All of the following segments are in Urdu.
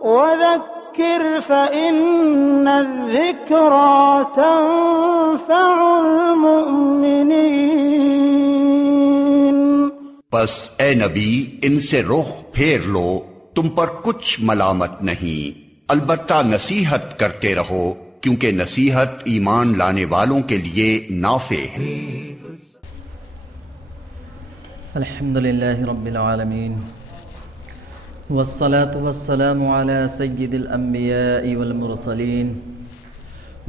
وذكر فإن الذكرى تنفع المؤمنين۔ پس اے نبی ان سے رخ پھیر لو، تم پر کچھ ملامت نہیں، البتہ نصیحت کرتے رہو، کیونکہ نصیحت ایمان لانے والوں کے لیے نافع ہے۔ الحمدللہ رب العالمین، والصلاة والسلام على سید الانبیاء والمرسلین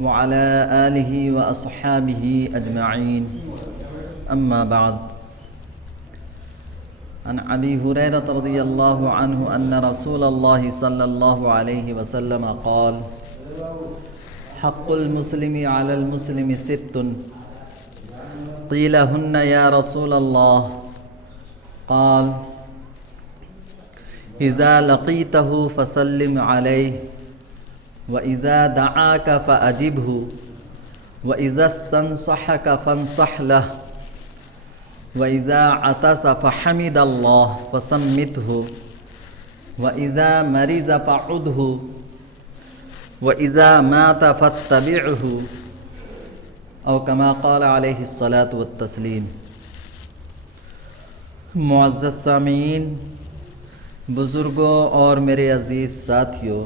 وعلى آلہ واصحابہ اجمعین، اما بعد۔ عن ابی ہریرہ رضی اللہ عنہ ان رسول اللہ صلی اللہ علیہ وسلم قال: حق المسلم على المسلم ست، قیل ہن یا رسول اللہ، قال: اذا لقیتہ فسلم علیہ، واذا دعاک فاجبہ، واذا استنصحک فانصح لہ، واذا عطس فحمد اللہ فصمتہ، واذا مرض فعدہ، واذا مات فاتبعہ، او کما قال علیہ الصلاۃ والتسلیم۔ معزز سامعین، بزرگوں اور میرے عزیز ساتھیوں،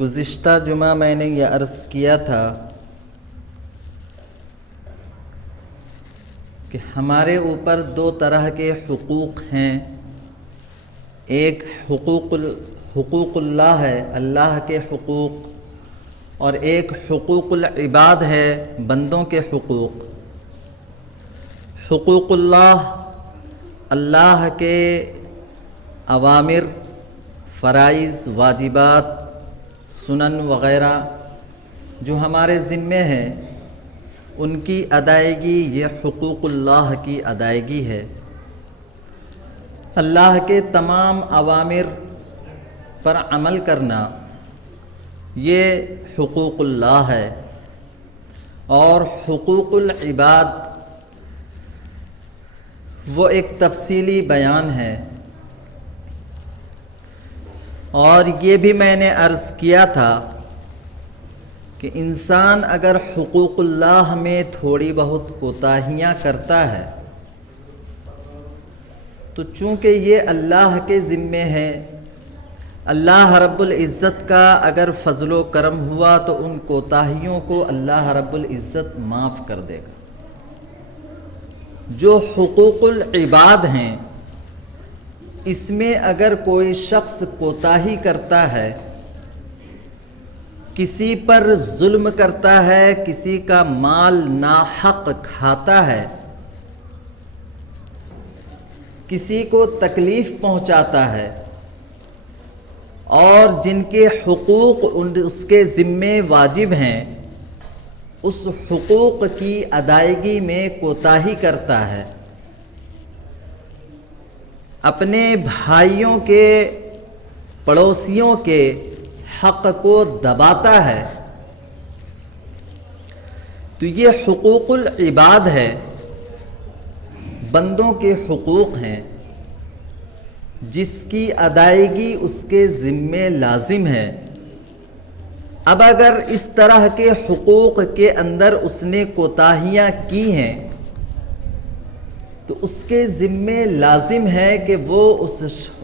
گزشتہ جمعہ میں نے یہ عرض کیا تھا کہ ہمارے اوپر دو طرح کے حقوق ہیں، ایک حقوق اللہ ہے، اللہ کے حقوق، اور ایک حقوق العباد ہے، بندوں کے حقوق۔ حقوق اللہ، اللہ کے اوامر، فرائض، واجبات، سنن وغیرہ جو ہمارے ذمے ہیں، ان کی ادائیگی یہ حقوق اللہ کی ادائیگی ہے۔ اللہ کے تمام اوامر پر عمل کرنا یہ حقوق اللہ ہے، اور حقوق العباد وہ ایک تفصیلی بیان ہے۔ اور یہ بھی میں نے عرض کیا تھا کہ انسان اگر حقوق اللہ میں تھوڑی بہت کوتاہیاں کرتا ہے تو چونکہ یہ اللہ کے ذمے ہے، اللہ رب العزت کا اگر فضل و کرم ہوا تو ان کوتاہیوں کو اللہ رب العزت معاف کر دے گا۔ جو حقوق العباد ہیں، اس میں اگر کوئی شخص کوتاہی کرتا ہے، کسی پر ظلم کرتا ہے، کسی کا مال ناحق کھاتا ہے، کسی کو تکلیف پہنچاتا ہے، اور جن کے حقوق اس کے ذمے واجب ہیں، اس حقوق کی ادائیگی میں کوتاہی کرتا ہے، اپنے بھائیوں کے، پڑوسیوں کے حق کو دباتا ہے، تو یہ حقوق العباد ہے، بندوں کے حقوق ہیں، جس کی ادائیگی اس کے ذمے لازم ہے۔ اب اگر اس طرح کے حقوق کے اندر اس نے کوتاہیاں کی ہیں تو اس کے ذمے لازم ہے کہ وہ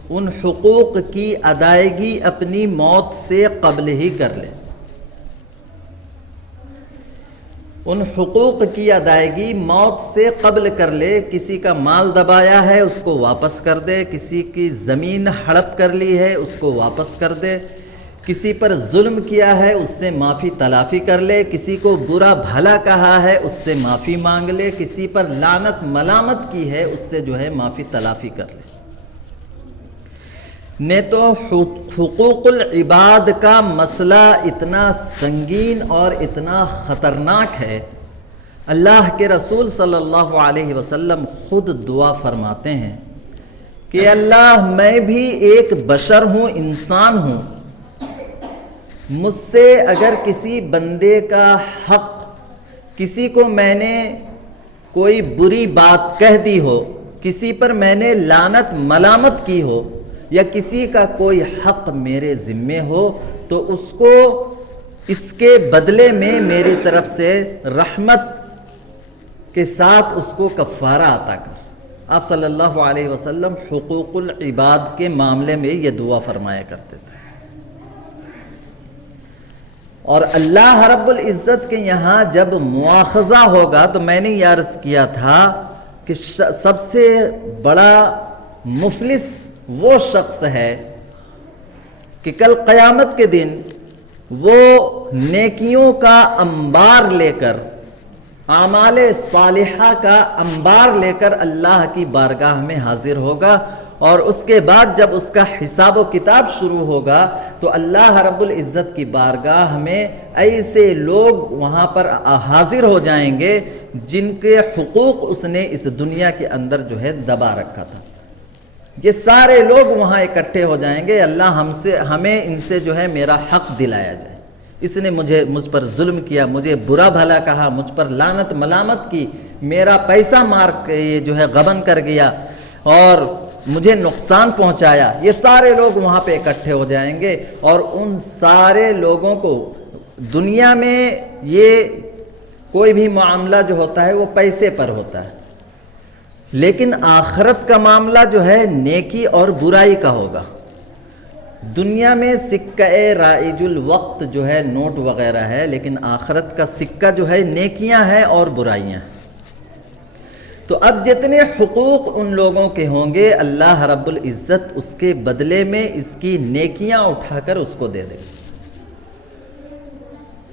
ان حقوق کی ادائیگی اپنی موت سے قبل ہی کر لے۔ ان حقوق کی ادائیگی موت سے قبل کر لے۔ کسی کا مال دبایا ہے اس کو واپس کر دے، کسی کی زمین ہڑپ کر لی ہے اس کو واپس کر دے، کسی پر ظلم کیا ہے اس سے معافی تلافی کر لے، کسی کو برا بھلا کہا ہے اس سے معافی مانگ لے، کسی پر لعنت ملامت کی ہے اس سے جو ہے معافی تلافی کر لے۔ نے تو حقوق العباد کا مسئلہ اتنا سنگین اور اتنا خطرناک ہے، اللہ کے رسول صلی اللہ علیہ وسلم خود دعا فرماتے ہیں کہ اللہ میں بھی ایک بشر ہوں، انسان ہوں، مجھ سے اگر کسی بندے کا حق، کسی کو میں نے کوئی بری بات کہہ دی ہو، کسی پر میں نے لعنت ملامت کی ہو، یا کسی کا کوئی حق میرے ذمے ہو تو اس کو اس کے بدلے میں میری طرف سے رحمت کے ساتھ اس کو کفارہ عطا کر۔ آپ صلی اللہ علیہ وسلم حقوق العباد کے معاملے میں یہ دعا فرمایا کرتے تھے۔ اور اللہ رب العزت کے یہاں جب مواخذہ ہوگا تو میں نے یہ عرض کیا تھا کہ سب سے بڑا مفلس وہ شخص ہے کہ کل قیامت کے دن وہ نیکیوں کا انبار لے کر، اعمال صالحہ کا انبار لے کر اللہ کی بارگاہ میں حاضر ہوگا، اور اس کے بعد جب اس کا حساب و کتاب شروع ہوگا تو اللہ رب العزت کی بارگاہ میں ایسے لوگ وہاں پر حاضر ہو جائیں گے جن کے حقوق اس نے اس دنیا کے اندر جو ہے دبا رکھا تھا۔ یہ سارے لوگ وہاں اکٹھے ہو جائیں گے، اللہ ہمیں ان سے جو ہے میرا حق دلایا جائے، اس نے مجھ پر ظلم کیا، مجھے برا بھلا کہا، مجھ پر لعنت ملامت کی، میرا پیسہ مار کے جو ہے غبن کر گیا اور مجھے نقصان پہنچایا۔ یہ سارے لوگ وہاں پہ اکٹھے ہو جائیں گے، اور ان سارے لوگوں کو دنیا میں یہ کوئی بھی معاملہ جو ہوتا ہے وہ پیسے پر ہوتا ہے، لیکن آخرت کا معاملہ جو ہے نیکی اور برائی کا ہوگا۔ دنیا میں سکہ رائج الوقت جو ہے نوٹ وغیرہ ہے، لیکن آخرت کا سکہ جو ہے نیکیاں ہیں اور برائیاں ہیں۔ تو اب جتنے حقوق ان لوگوں کے ہوں گے اللہ رب العزت اس کے بدلے میں اس کی نیکیاں اٹھا کر اس کو دے دے گا،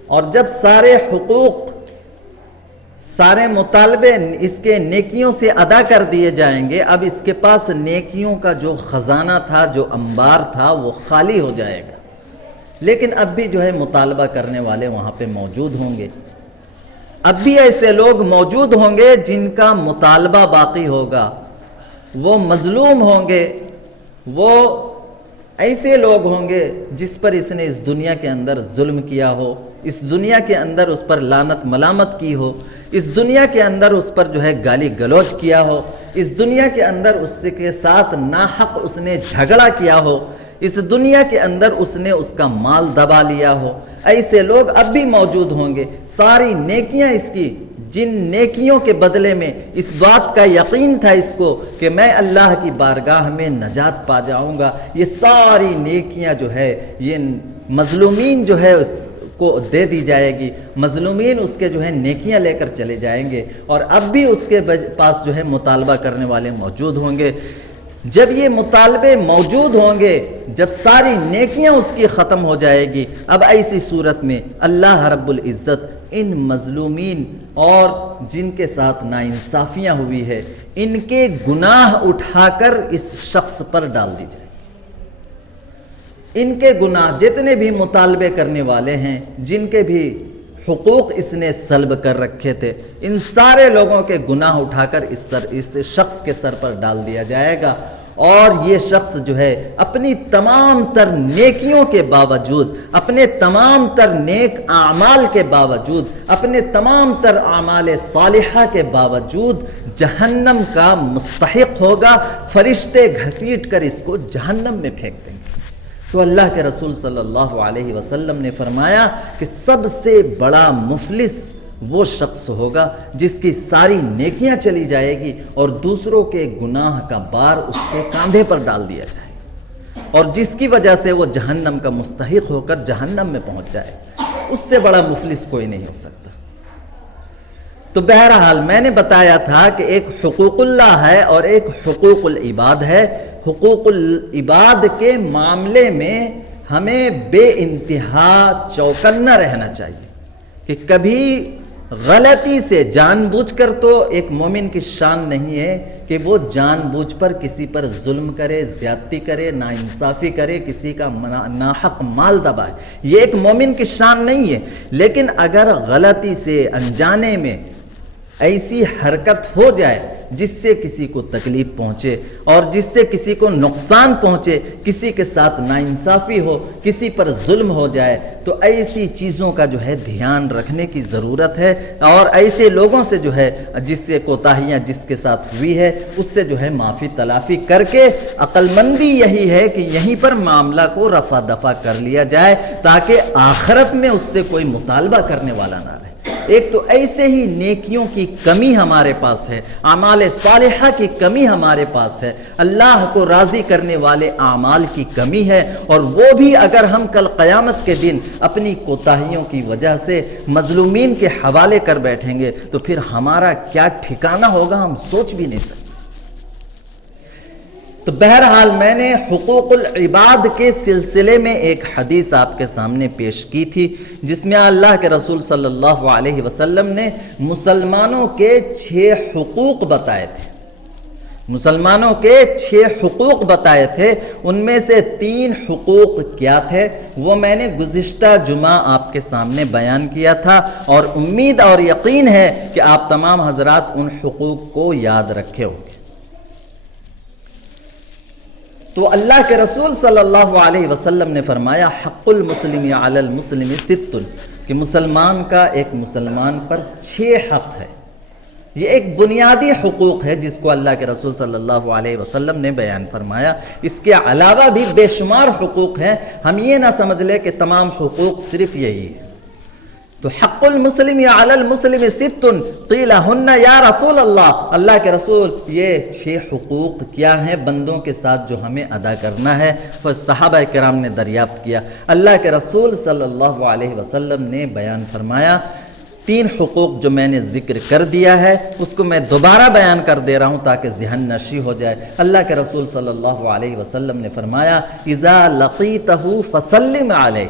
اور جب سارے حقوق، سارے مطالبے اس کے نیکیوں سے ادا کر دیے جائیں گے، اب اس کے پاس نیکیوں کا جو خزانہ تھا، جو انبار تھا، وہ خالی ہو جائے گا، لیکن اب بھی جو ہے مطالبہ کرنے والے وہاں پہ موجود ہوں گے۔ اب بھی ایسے لوگ موجود ہوں گے جن کا مطالبہ باقی ہوگا، وہ مظلوم ہوں گے، وہ ایسے لوگ ہوں گے جس پر اس نے اس دنیا کے اندر ظلم کیا ہو، اس دنیا کے اندر اس پر لعنت ملامت کی ہو، اس دنیا کے اندر اس پر جو ہے گالی گلوچ کیا ہو، اس دنیا کے اندر اس کے ساتھ ناحق اس نے جھگڑا کیا ہو، اس دنیا کے اندر اس نے اس کا مال دبا لیا ہو۔ ایسے لوگ اب بھی موجود ہوں گے۔ ساری نیکیاں اس کی، جن نیکیوں کے بدلے میں اس بات کا یقین تھا اس کو کہ میں اللہ کی بارگاہ میں نجات پا جاؤں گا، یہ ساری نیکیاں جو ہے یہ مظلومین جو ہے اس کو دے دی جائے گی، مظلومین اس کے جو ہے نیکیاں لے کر چلے جائیں گے، اور اب بھی اس کے پاس جو ہے مطالبہ کرنے والے موجود ہوں گے۔ جب یہ مطالبے موجود ہوں گے، جب ساری نیکیاں اس کی ختم ہو جائے گی، اب ایسی صورت میں اللہ رب العزت ان مظلومین اور جن کے ساتھ ناانصافیاں ہوئی ہے ان کے گناہ اٹھا کر اس شخص پر ڈال دی جائے، ان کے گناہ جتنے بھی مطالبے کرنے والے ہیں، جن کے بھی حقوق اس نے سلب کر رکھے تھے، ان سارے لوگوں کے گناہ اٹھا کر اس شخص کے سر پر ڈال دیا جائے گا، اور یہ شخص جو ہے اپنی تمام تر نیکیوں کے باوجود، اپنے تمام تر نیک اعمال کے باوجود، اپنے تمام تر اعمال صالحہ کے باوجود جہنم کا مستحق ہوگا۔ فرشتے گھسیٹ کر اس کو جہنم میں پھینک دیں گے۔ تو اللہ کے رسول صلی اللہ علیہ وسلم نے فرمایا کہ سب سے بڑا مفلس وہ شخص ہوگا جس کی ساری نیکیاں چلی جائے گی اور دوسروں کے گناہ کا بار اس کے کاندھے پر ڈال دیا جائے گا، اور جس کی وجہ سے وہ جہنم کا مستحق ہو کر جہنم میں پہنچ جائے۔ اس سے بڑا مفلس کوئی نہیں ہو سکتا۔ تو بہرحال میں نے بتایا تھا کہ ایک حقوق اللہ ہے اور ایک حقوق العباد ہے۔ حقوق العباد کے معاملے میں ہمیں بے انتہا چوکنا رہنا چاہیے کہ کبھی غلطی سے جان بوجھ کر، تو ایک مومن کی شان نہیں ہے کہ وہ جان بوجھ پر کسی پر ظلم کرے، زیادتی کرے، ناانصافی کرے، کسی کا ناحق مال دبائے، یہ ایک مومن کی شان نہیں ہے۔ لیکن اگر غلطی سے انجانے میں ایسی حرکت ہو جائے جس سے کسی کو تکلیف پہنچے اور جس سے کسی کو نقصان پہنچے، کسی کے ساتھ ناانصافی ہو، کسی پر ظلم ہو جائے، تو ایسی چیزوں کا جو ہے دھیان رکھنے کی ضرورت ہے، اور ایسے لوگوں سے جو ہے جس سے کوتاہیاں جس کے ساتھ ہوئی ہے اس سے جو ہے معافی تلافی کر کے، عقل مندی یہی ہے کہ یہیں پر معاملہ کو رفع دفع کر لیا جائے تاکہ آخرت میں اس سے کوئی مطالبہ کرنے والا نہ رہے۔ ایک تو ایسے ہی نیکیوں کی کمی ہمارے پاس ہے، اعمال صالحہ کی کمی ہمارے پاس ہے، اللہ کو راضی کرنے والے اعمال کی کمی ہے، اور وہ بھی اگر ہم کل قیامت کے دن اپنی کوتاہیوں کی وجہ سے مظلومین کے حوالے کر بیٹھیں گے تو پھر ہمارا کیا ٹھکانہ ہوگا ہم سوچ بھی نہیں سکتے۔ تو بہرحال میں نے حقوق العباد کے سلسلے میں ایک حدیث آپ کے سامنے پیش کی تھی، جس میں اللہ کے رسول صلی اللہ علیہ وسلم نے مسلمانوں کے 6 حقوق بتائے تھے۔ مسلمانوں کے 6 حقوق بتائے تھے، ان میں سے 3 حقوق کیا تھے وہ میں نے گزشتہ جمعہ آپ کے سامنے بیان کیا تھا، اور امید اور یقین ہے کہ آپ تمام حضرات ان حقوق کو یاد رکھے ہوں گے۔ تو اللہ کے رسول صلی اللہ علیہ وسلم نے فرمایا حق المسلم علی المسلم 6، کہ مسلمان کا ایک مسلمان پر 6 حق ہے۔ یہ ایک بنیادی حقوق ہے جس کو اللہ کے رسول صلی اللہ علیہ وسلم نے بیان فرمایا۔ اس کے علاوہ بھی بے شمار حقوق ہیں، ہم یہ نہ سمجھ لیں کہ تمام حقوق صرف یہی ہے۔ تو حق المسلم علی المسلم 6 قیل ہن یا رسول اللہ، اللہ کے رسول یہ 6 حقوق کیا ہیں بندوں کے ساتھ جو ہمیں ادا کرنا ہے؟ صحابہ کرام نے دریافت کیا، اللہ کے رسول صلی اللہ علیہ وسلم نے بیان فرمایا 3 حقوق جو میں نے ذکر کر دیا ہے اس کو میں دوبارہ بیان کر دے رہا ہوں تاکہ ذہن نشی ہو جائے۔ اللہ کے رسول صلی اللہ علیہ وسلم نے فرمایا اذا لقیتہ فسلم علیہ،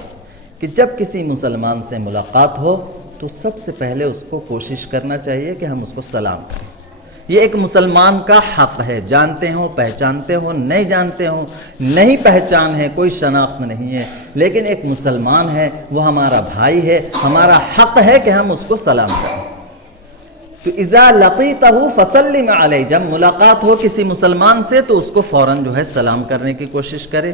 کہ جب کسی مسلمان سے ملاقات ہو تو سب سے پہلے اس کو کوشش کرنا چاہیے کہ ہم اس کو سلام کریں۔ یہ ایک مسلمان کا حق ہے، جانتے ہوں پہچانتے ہوں نہیں جانتے ہوں، نہیں پہچان ہے کوئی شناخت نہیں ہے، لیکن ایک مسلمان ہے، وہ ہمارا بھائی ہے، ہمارا حق ہے کہ ہم اس کو سلام کریں۔ تو اذا لقیتہ فسلم علیہ، جب ملاقات ہو کسی مسلمان سے تو اس کو فوراً جو ہے سلام کرنے کی کوشش کرے۔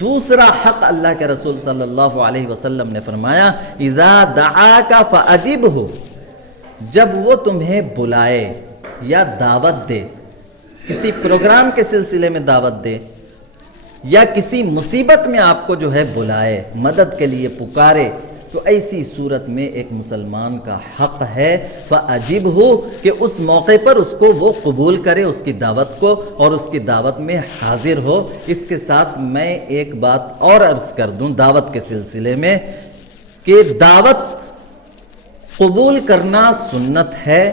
دوسرا حق اللہ کے رسول صلی اللہ علیہ وسلم نے فرمایا اذا دعاک فاجبہ، جب وہ تمہیں بلائے یا دعوت دے، کسی پروگرام کے سلسلے میں دعوت دے یا کسی مصیبت میں آپ کو جو ہے بلائے، مدد کے لیے پکارے، تو ایسی صورت میں ایک مسلمان کا حق ہے فَأَجِبْهُ، کہ اس موقع پر اس کو وہ قبول کرے، اس کی دعوت کو، اور اس کی دعوت میں حاضر ہو۔ اس کے ساتھ میں ایک بات اور عرض کر دوں دعوت کے سلسلے میں، کہ دعوت قبول کرنا سنت ہے،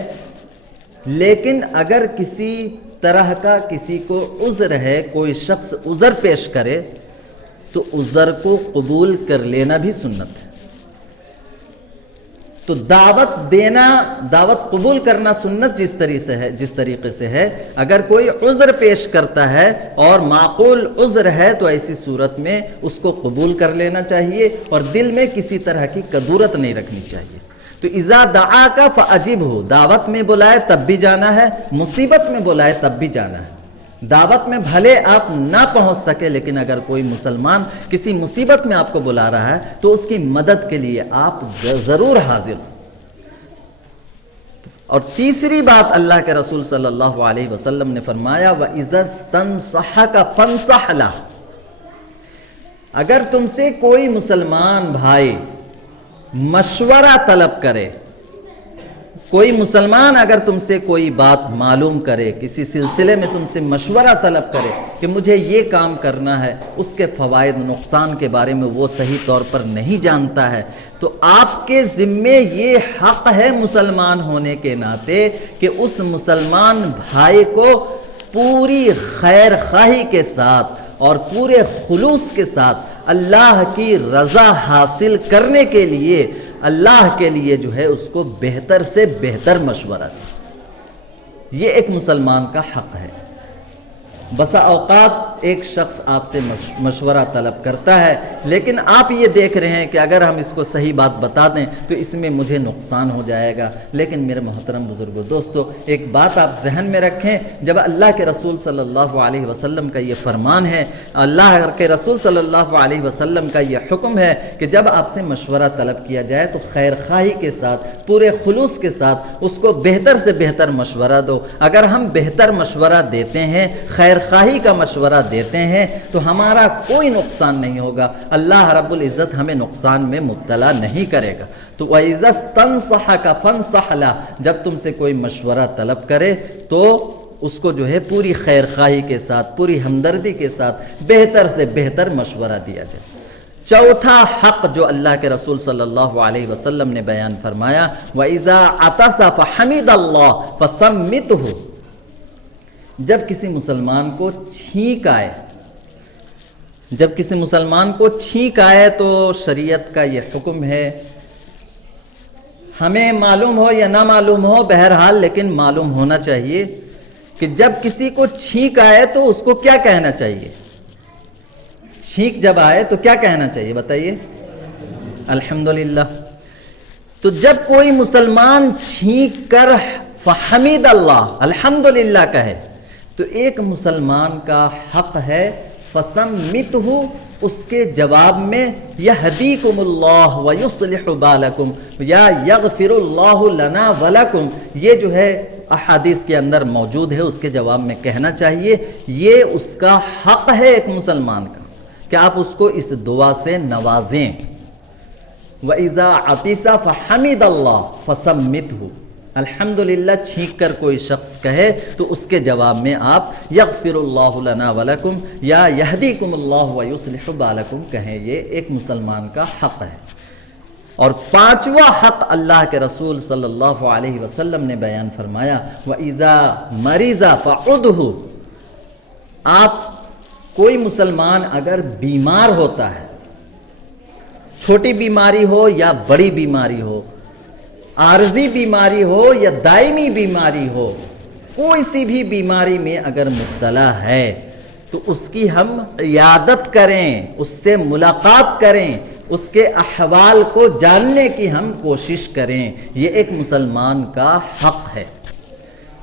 لیکن اگر کسی طرح کا کسی کو عذر ہے، کوئی شخص عذر پیش کرے تو عذر کو قبول کر لینا بھی سنت ہے۔ تو دعوت دینا، دعوت قبول کرنا سنت جس طریقے سے ہے، اگر کوئی عذر پیش کرتا ہے اور معقول عذر ہے تو ایسی صورت میں اس کو قبول کر لینا چاہیے، اور دل میں کسی طرح کی کدورت نہیں رکھنی چاہیے۔ تو اذا دعاک فاجبہ، دعوت میں بلائے تب بھی جانا ہے، مصیبت میں بلائے تب بھی جانا ہے۔ دعوت میں بھلے آپ نہ پہنچ سکے، لیکن اگر کوئی مسلمان کسی مصیبت میں آپ کو بلا رہا ہے تو اس کی مدد کے لیے آپ ضرور حاضر ہوں۔ اور تیسری بات اللہ کے رسول صلی اللہ علیہ وسلم نے فرمایا وَإِذَا اسْتَنصَحَكَ فَانصَحْ لَهُ، اگر تم سے کوئی مسلمان بھائی مشورہ طلب کرے، کوئی مسلمان اگر تم سے کوئی بات معلوم کرے، کسی سلسلے میں تم سے مشورہ طلب کرے کہ مجھے یہ کام کرنا ہے، اس کے فوائد نقصان کے بارے میں وہ صحیح طور پر نہیں جانتا ہے، تو آپ کے ذمے یہ حق ہے مسلمان ہونے کے ناطے کہ اس مسلمان بھائی کو پوری خیر خواہی کے ساتھ اور پورے خلوص کے ساتھ اللہ کی رضا حاصل کرنے کے لیے، اللہ کے لیے جو ہے اس کو بہتر سے بہتر مشورہ دے۔ یہ ایک مسلمان کا حق ہے۔ بسا اوقات ایک شخص آپ سے مشورہ طلب کرتا ہے، لیکن آپ یہ دیکھ رہے ہیں کہ اگر ہم اس کو صحیح بات بتا دیں تو اس میں مجھے نقصان ہو جائے گا۔ لیکن میرے محترم بزرگوں، دوستو، ایک بات آپ ذہن میں رکھیں، جب اللہ کے رسول صلی اللہ علیہ وسلم کا یہ فرمان ہے، اللہ کے رسول صلی اللہ علیہ وسلم کا یہ حکم ہے کہ جب آپ سے مشورہ طلب کیا جائے تو خیر خواہی کے ساتھ، پورے خلوص کے ساتھ اس کو بہتر سے بہتر مشورہ دو۔ اگر ہم بہتر مشورہ دیتے ہیں، خیر خواہی کا مشورہ دیتے ہیں، تو ہمارا کوئی نقصان نہیں ہوگا، اللہ رب العزت ہمیں نقصان میں مبتلا نہیں کرے گا۔ تو وَإِذَا اسْتَنصَحَكَ فَانصَحْ لَهُ، جب تم سے کوئی مشورہ طلب کرے تو اس کو جو ہے پوری خیر خواہی کے ساتھ، پوری ہمدردی کے ساتھ بہتر سے بہتر مشورہ دیا جائے۔ چوتھا حق جو اللہ کے رسول صلی اللہ علیہ وسلم نے بیان فرمایا، وَإِذَا عَطَسَ فَحَمِدَ اللَّهَ فَسَمِّتْهُ، جب کسی مسلمان کو چھینک آئے، جب کسی مسلمان کو چھینک آئے تو شریعت کا یہ حکم ہے، ہمیں معلوم ہو یا نہ معلوم ہو، بہرحال لیکن معلوم ہونا چاہیے کہ جب کسی کو چھینک آئے تو اس کو کیا کہنا چاہیے؟ چھینک جب آئے تو کیا کہنا چاہیے بتائیے؟ الحمدللہ۔ تو جب کوئی مسلمان چھینک کر فحمید اللہ، الحمدللہ کہے، تو ایک مسلمان کا حق ہے فسمتہ، اس کے جواب میں یہدیکم اللہ ویصلح بالکم یا یغفر اللہ لنا ولکم، یہ جو ہے احادیث کے اندر موجود ہے، اس کے جواب میں کہنا چاہیے۔ یہ اس کا حق ہے ایک مسلمان کا کہ آپ اس کو اس دعا سے نوازیں۔ وَإِذَا عَطِسَ فَحَمِدَ اللَّهَ فَسَمِّتْهُ، الحمدللہ چھینک کر کوئی شخص کہے تو اس کے جواب میں آپ یغفر اللہ لنا ولکم یا یہدیکم اللہ ویصلح بالکم کہیں، یہ ایک مسلمان کا حق ہے۔ اور پانچواں حق اللہ کے رسول صلی اللہ علیہ وسلم نے بیان فرمایا، وَإِذَا مَرِضَ فَعُدْهُ، آپ کوئی مسلمان اگر بیمار ہوتا ہے، چھوٹی بیماری ہو یا بڑی بیماری ہو، عارضی بیماری ہو یا دائمی بیماری ہو، کوئی سی بھی بیماری میں اگر مبتلا ہے تو اس کی ہم عیادت کریں، اس سے ملاقات کریں، اس کے احوال کو جاننے کی ہم کوشش کریں، یہ ایک مسلمان کا حق ہے۔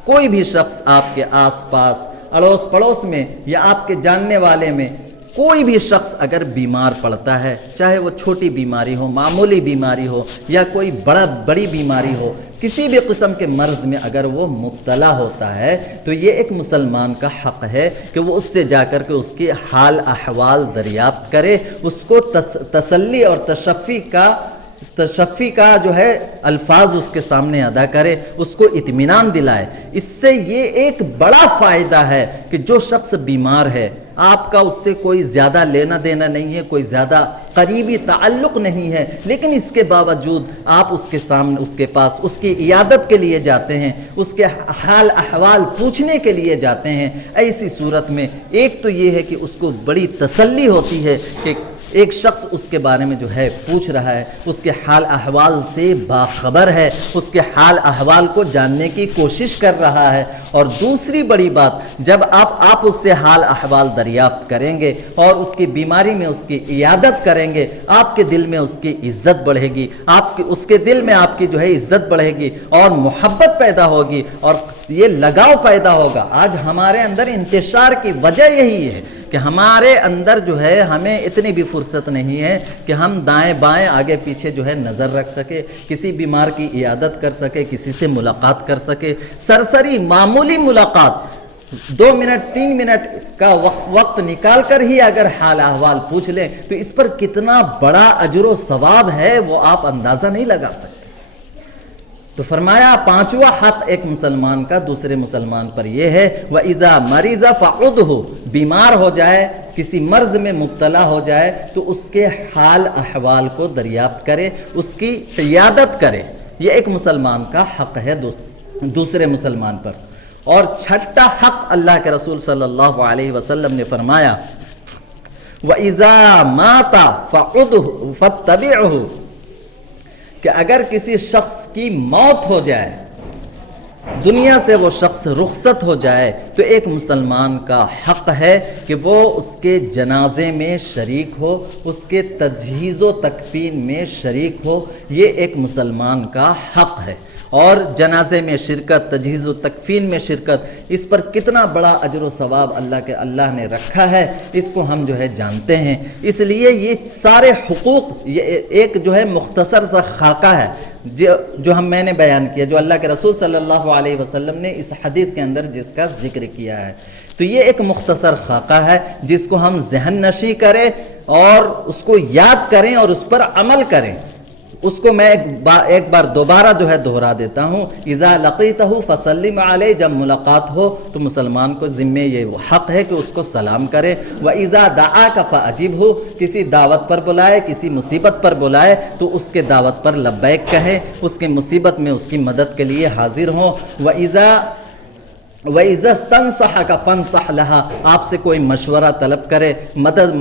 کوئی بھی شخص آپ کے آس پاس، اڑوس پڑوس میں یا آپ کے جاننے والے میں کوئی بھی شخص اگر بیمار پڑتا ہے، چاہے وہ چھوٹی بیماری ہو، معمولی بیماری ہو یا کوئی بڑی بیماری ہو، کسی بھی قسم کے مرض میں اگر وہ مبتلا ہوتا ہے تو یہ ایک مسلمان کا حق ہے کہ وہ اس سے جا کر کے اس کی حال احوال دریافت کرے، اس کو تسلی اور تشفی کا جو ہے الفاظ اس کے سامنے ادا کرے، اس کو اطمینان دلائے۔ اس سے یہ ایک بڑا فائدہ ہے کہ جو شخص بیمار ہے، آپ کا اس سے کوئی زیادہ لینا دینا نہیں ہے، کوئی زیادہ قریبی تعلق نہیں ہے، لیکن اس کے باوجود آپ اس کے سامنے، اس کے پاس، اس کی عیادت کے لیے جاتے ہیں، اس کے حال احوال پوچھنے کے لیے جاتے ہیں۔ ایسی صورت میں ایک تو یہ ہے کہ اس کو بڑی تسلی ہوتی ہے کہ ایک شخص اس کے بارے میں جو ہے پوچھ رہا ہے، اس کے حال احوال سے باخبر ہے، اس کے حال احوال کو جاننے کی کوشش کر رہا ہے۔ اور دوسری بڑی بات، جب آپ اس سے حال احوال دریافت کریں گے اور اس کی بیماری میں اس کی عیادت کریں گے، آپ کے دل میں اس کی عزت بڑھے گی، اس کے دل میں آپ کی جو ہے عزت بڑھے گی اور محبت پیدا ہوگی اور یہ لگاؤ پیدا ہوگا۔ آج ہمارے اندر انتشار کی وجہ یہی ہے کہ ہمارے اندر جو ہے ہمیں اتنی بھی فرصت نہیں ہے کہ ہم دائیں بائیں آگے پیچھے جو ہے نظر رکھ سکے، کسی بیمار کی عیادت کر سکے، کسی سے ملاقات کر سکے۔ سرسری معمولی ملاقات 2 منٹ 3 منٹ کا وقت نکال کر ہی اگر حال احوال پوچھ لیں تو اس پر کتنا بڑا اجر و ثواب ہے وہ آپ اندازہ نہیں لگا سکتے۔ تو فرمایا پانچواں حق ایک مسلمان کا دوسرے مسلمان پر یہ ہے، وَإِذَا مَرِضَ فَعُدْهُ، بیمار ہو جائے، کسی مرض میں مبتلا ہو جائے تو اس کے حال احوال کو دریافت کرے، اس کی عیادت کرے۔ یہ ایک مسلمان کا حق ہے دوسرے مسلمان پر۔ اور چھٹا حق اللہ کے رسول صلی اللہ علیہ وسلم نے فرمایا، وَإِذَا مَاتَ فَاتَّبِعْهُ، کہ اگر کسی شخص کی موت ہو جائے دنیا سے وہ شخص رخصت ہو جائے تو ایک مسلمان کا حق ہے کہ وہ اس کے جنازے میں شریک ہو، اس کے تجہیز و تکفین میں شریک ہو، یہ ایک مسلمان کا حق ہے۔ اور جنازے میں شرکت، تجہیز و تکفین میں شرکت، اس پر کتنا بڑا اجر و ثواب اللہ نے رکھا ہے، اس کو ہم جو ہے جانتے ہیں۔ اس لیے یہ سارے حقوق، یہ ایک جو ہے مختصر سا خاکہ ہے جو میں نے بیان کیا، جو اللہ کے رسول صلی اللہ علیہ وسلم نے اس حدیث کے اندر جس کا ذکر کیا ہے، تو یہ ایک مختصر خاکہ ہے جس کو ہم ذہن نشی کریں اور اس کو یاد کریں اور اس پر عمل کریں۔ اس کو میں ایک بار دوبارہ جو ہے دہرا دیتا ہوں، اذا لقیتہ فسلم علیہ، جب ملاقات ہو تو مسلمان کو ذمہ یہ حق ہے کہ اس کو سلام کرے۔ وَإِذَا دَعَاكَ فَأَجِبْهُ، کسی دعوت پر بلائے، کسی مصیبت پر بلائے تو اس کے دعوت پر لبیک کہے، اس کی مصیبت میں اس کی مدد کے لیے حاضر ہوں۔ وَإِذَا اسْتَنصَحَكَ فَانصَحْ لَهَا، آپ سے کوئی مشورہ طلب کرے،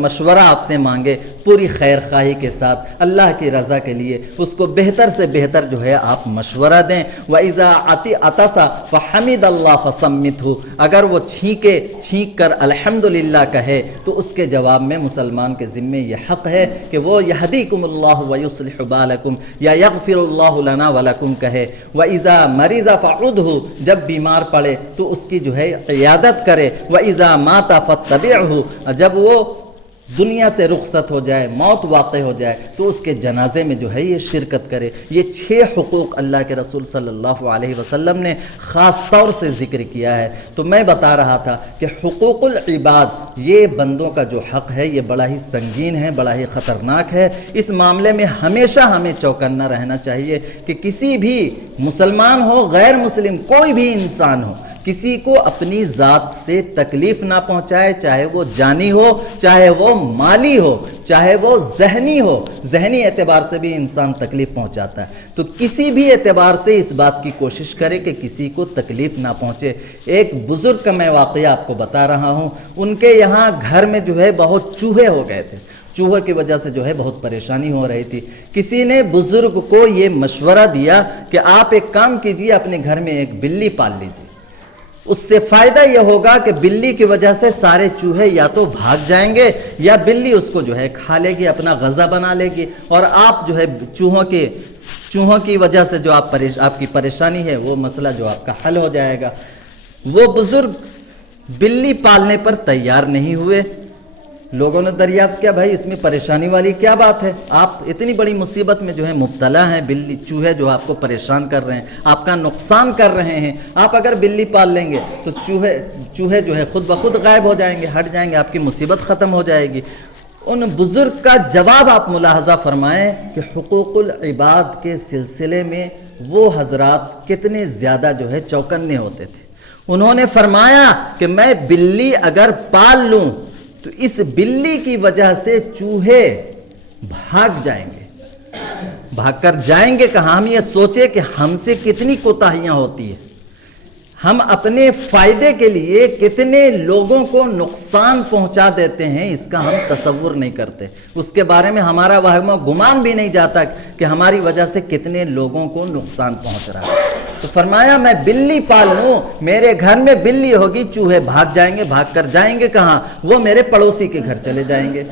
مشورہ آپ سے مانگے، پوری خیر خواہی کے ساتھ اللہ کی رضا کے لیے اس کو بہتر سے بہتر جو ہے آپ مشورہ دیں۔ وَإِذَا عَطَسَ فَحَمِدَ اللَّهَ فَسَمِّتْهُ، اگر وہ چھینک کر الحمدللہ کہے تو اس کے جواب میں مسلمان کے ذمے یہ حق ہے کہ وہ یہدیکم اللہ ویصلح بالکم یا یغفر اللہ لنا ولکم کہے۔ وَإِذَا مَرِضَ فَعُدْهُ، جب بیمار پڑے تو اس کی جو ہے عیادت کرے۔ وَإِذَا مَاتَ فَاتَّبِعْهُ، جب وہ دنیا سے رخصت ہو جائے، موت واقع ہو جائے تو اس کے جنازے میں جو ہے یہ شرکت کرے۔ یہ 6 حقوق اللہ کے رسول صلی اللہ علیہ وسلم نے خاص طور سے ذکر کیا ہے۔ تو میں بتا رہا تھا کہ حقوق العباد، یہ بندوں کا جو حق ہے یہ بڑا ہی سنگین ہے، بڑا ہی خطرناک ہے۔ اس معاملے میں ہمیشہ ہمیں چوکنا رہنا چاہیے کہ کسی بھی مسلمان ہو، غیر مسلم، کوئی بھی انسان ہو، کسی کو اپنی ذات سے تکلیف نہ پہنچائے، چاہے وہ جانی ہو، چاہے وہ مالی ہو، چاہے وہ ذہنی ہو۔ ذہنی اعتبار سے بھی انسان تکلیف پہنچاتا ہے، تو کسی بھی اعتبار سے اس بات کی کوشش کرے کہ کسی کو تکلیف نہ پہنچے۔ ایک بزرگ کا میں واقعہ آپ کو بتا رہا ہوں، ان کے یہاں گھر میں جو ہے بہت چوہے ہو گئے تھے، چوہے کی وجہ سے جو ہے بہت پریشانی ہو رہی تھی۔ کسی نے بزرگ کو یہ مشورہ دیا کہ آپ ایک کام کیجئے، اپنے گھر میں ایک بلی پال لیجئے، اس سے فائدہ یہ ہوگا کہ بلی کی وجہ سے سارے چوہے یا تو بھاگ جائیں گے یا بلی اس کو جو ہے کھا لے گی، اپنا غذا بنا لے گی، اور آپ جو ہے چوہوں کی وجہ سے جو آپ کی پریشانی ہے وہ مسئلہ جو آپ کا حل ہو جائے گا۔ وہ بزرگ بلی پالنے پر تیار نہیں ہوئے۔ لوگوں نے دریافت کیا، بھائی اس میں پریشانی والی کیا بات ہے، آپ اتنی بڑی مصیبت میں جو ہے مبتلا ہیں، بلی چوہے جو آپ کو پریشان کر رہے ہیں، آپ کا نقصان کر رہے ہیں، آپ اگر بلی پال لیں گے تو چوہے جو ہے خود بخود غائب ہو جائیں گے، ہٹ جائیں گے، آپ کی مصیبت ختم ہو جائے گی۔ ان بزرگ کا جواب آپ ملاحظہ فرمائیں کہ حقوق العباد کے سلسلے میں وہ حضرات کتنے زیادہ جو ہے چوکنے ہوتے تھے۔ انہوں نے فرمایا کہ میں بلی اگر پال لوں تو اس بلی کی وجہ سے چوہے بھاگ جائیں گے، بھاگ کر جائیں گے کہاں؟ ہم یہ سوچے کہ ہم سے کتنی کوتاہیاں ہوتی ہیں، ہم اپنے فائدے کے لیے کتنے لوگوں کو نقصان پہنچا دیتے ہیں، اس کا ہم تصور نہیں کرتے، اس کے بارے میں ہمارا وہم و گمان بھی نہیں جاتا کہ ہماری وجہ سے کتنے لوگوں کو نقصان پہنچ رہا ہے۔ تو فرمایا میں بلی پال لوں، میرے گھر میں بلی ہوگی، چوہے بھاگ جائیں گے، بھاگ کر جائیں گے کہاں؟ وہ میرے پڑوسی کے گھر چلے جائیں گے،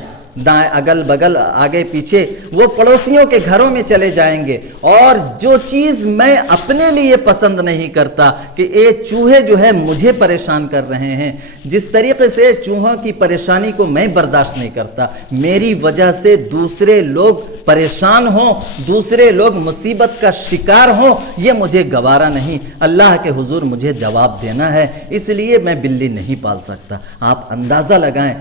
دائیں اگل بگل آگے پیچھے وہ پڑوسیوں کے گھروں میں چلے جائیں گے، اور جو چیز میں اپنے لیے پسند نہیں کرتا کہ یہ چوہے جو ہے مجھے پریشان کر رہے ہیں، جس طریقے سے چوہوں کی پریشانی کو میں برداشت نہیں کرتا، میری وجہ سے دوسرے لوگ پریشان ہوں، دوسرے لوگ مصیبت کا شکار ہوں، یہ مجھے گوارا نہیں، اللہ کے حضور مجھے جواب دینا ہے، اس لیے میں بلی نہیں پال سکتا۔ آپ اندازہ لگائیں،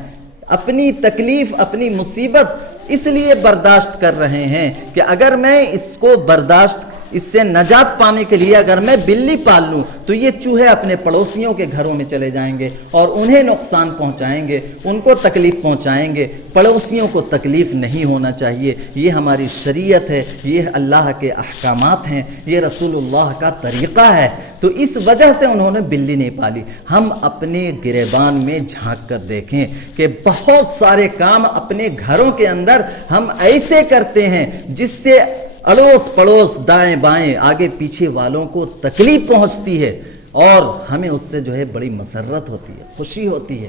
اپنی تکلیف، اپنی مصیبت اس لیے برداشت کر رہے ہیں کہ اگر میں اس کو برداشت، اس سے نجات پانے کے لیے اگر میں بلی پال لوں تو یہ چوہے اپنے پڑوسیوں کے گھروں میں چلے جائیں گے اور انہیں نقصان پہنچائیں گے، ان کو تکلیف پہنچائیں گے، پڑوسیوں کو تکلیف نہیں ہونا چاہیے۔ یہ ہماری شریعت ہے، یہ اللہ کے احکامات ہیں، یہ رسول اللہ کا طریقہ ہے، تو اس وجہ سے انہوں نے بلی نہیں پالی۔ ہم اپنے گریبان میں جھانک کر دیکھیں کہ بہت سارے کام اپنے گھروں کے اندر ہم ایسے کرتے ہیں جس سے اڑوس پڑوس دائیں بائیں آگے پیچھے والوں کو تکلیف پہنچتی ہے اور ہمیں اس سے جو ہے بڑی مسرت ہوتی ہے، خوشی ہوتی ہے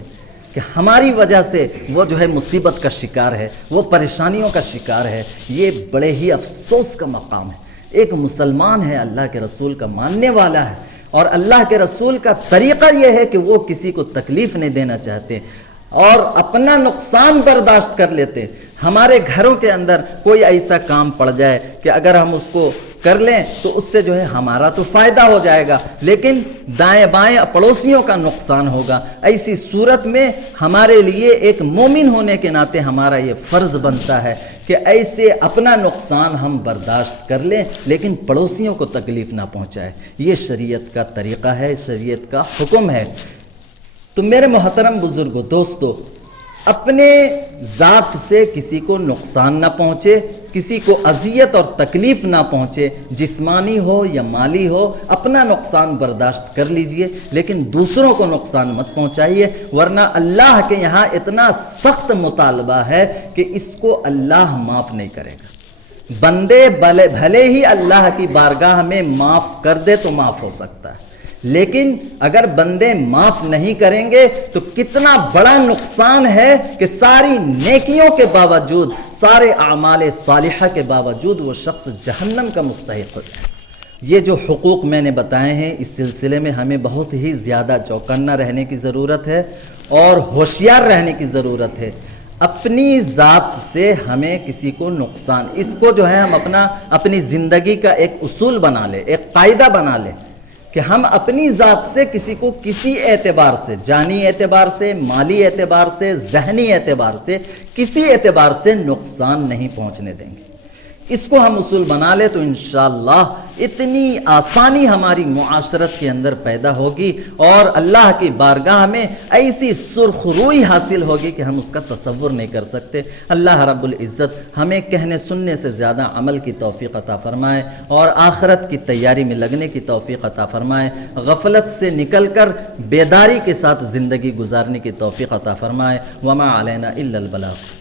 کہ ہماری وجہ سے وہ جو ہے مصیبت کا شکار ہے، وہ پریشانیوں کا شکار ہے۔ یہ بڑے ہی افسوس کا مقام ہے۔ ایک مسلمان ہے، اللہ کے رسول کا ماننے والا ہے، اور اللہ کے رسول کا طریقہ یہ ہے کہ وہ کسی کو تکلیف نہیں دینا چاہتے اور اپنا نقصان برداشت کر لیتے۔ ہمارے گھروں کے اندر کوئی ایسا کام پڑ جائے کہ اگر ہم اس کو کر لیں تو اس سے جو ہے ہمارا تو فائدہ ہو جائے گا، لیکن دائیں بائیں پڑوسیوں کا نقصان ہوگا۔ ایسی صورت میں ہمارے لیے ایک مومن ہونے کے ناطے ہمارا یہ فرض بنتا ہے کہ ایسے اپنا نقصان ہم برداشت کر لیں لیکن پڑوسیوں کو تکلیف نہ پہنچائے۔ یہ شریعت کا طریقہ ہے، شریعت کا حکم ہے۔ تو میرے محترم بزرگوں، دوستو، اپنے ذات سے کسی کو نقصان نہ پہنچے، کسی کو اذیت اور تکلیف نہ پہنچے، جسمانی ہو یا مالی ہو، اپنا نقصان برداشت کر لیجئے لیکن دوسروں کو نقصان مت پہنچائیے، ورنہ اللہ کے یہاں اتنا سخت مطالبہ ہے کہ اس کو اللہ معاف نہیں کرے گا۔ بندے بھلے ہی اللہ کی بارگاہ میں معاف کر دے تو معاف ہو سکتا ہے، لیکن اگر بندے معاف نہیں کریں گے تو کتنا بڑا نقصان ہے کہ ساری نیکیوں کے باوجود، سارے اعمال صالحہ کے باوجود وہ شخص جہنم کا مستحق ہو جائے۔ یہ جو حقوق میں نے بتائے ہیں، اس سلسلے میں ہمیں بہت ہی زیادہ چوکنا رہنے کی ضرورت ہے اور ہوشیار رہنے کی ضرورت ہے۔ اپنی ذات سے ہمیں کسی کو نقصان، اس کو جو ہے ہم اپنی زندگی کا ایک اصول بنا لیں، ایک قاعدہ بنا لیں کہ ہم اپنی ذات سے کسی کو کسی اعتبار سے، جانی اعتبار سے، مالی اعتبار سے، ذہنی اعتبار سے، کسی اعتبار سے نقصان نہیں پہنچنے دیں گے۔ اس کو ہم اصول بنا لیں تو انشاءاللہ اتنی آسانی ہماری معاشرت کے اندر پیدا ہوگی اور اللہ کی بارگاہ میں ایسی سرخ روئی حاصل ہوگی کہ ہم اس کا تصور نہیں کر سکتے۔ اللہ رب العزت ہمیں کہنے سننے سے زیادہ عمل کی توفیق عطا فرمائے اور آخرت کی تیاری میں لگنے کی توفیق عطا فرمائے، غفلت سے نکل کر بیداری کے ساتھ زندگی گزارنے کی توفیق عطا فرمائے۔ وما علینا الا البلاغ۔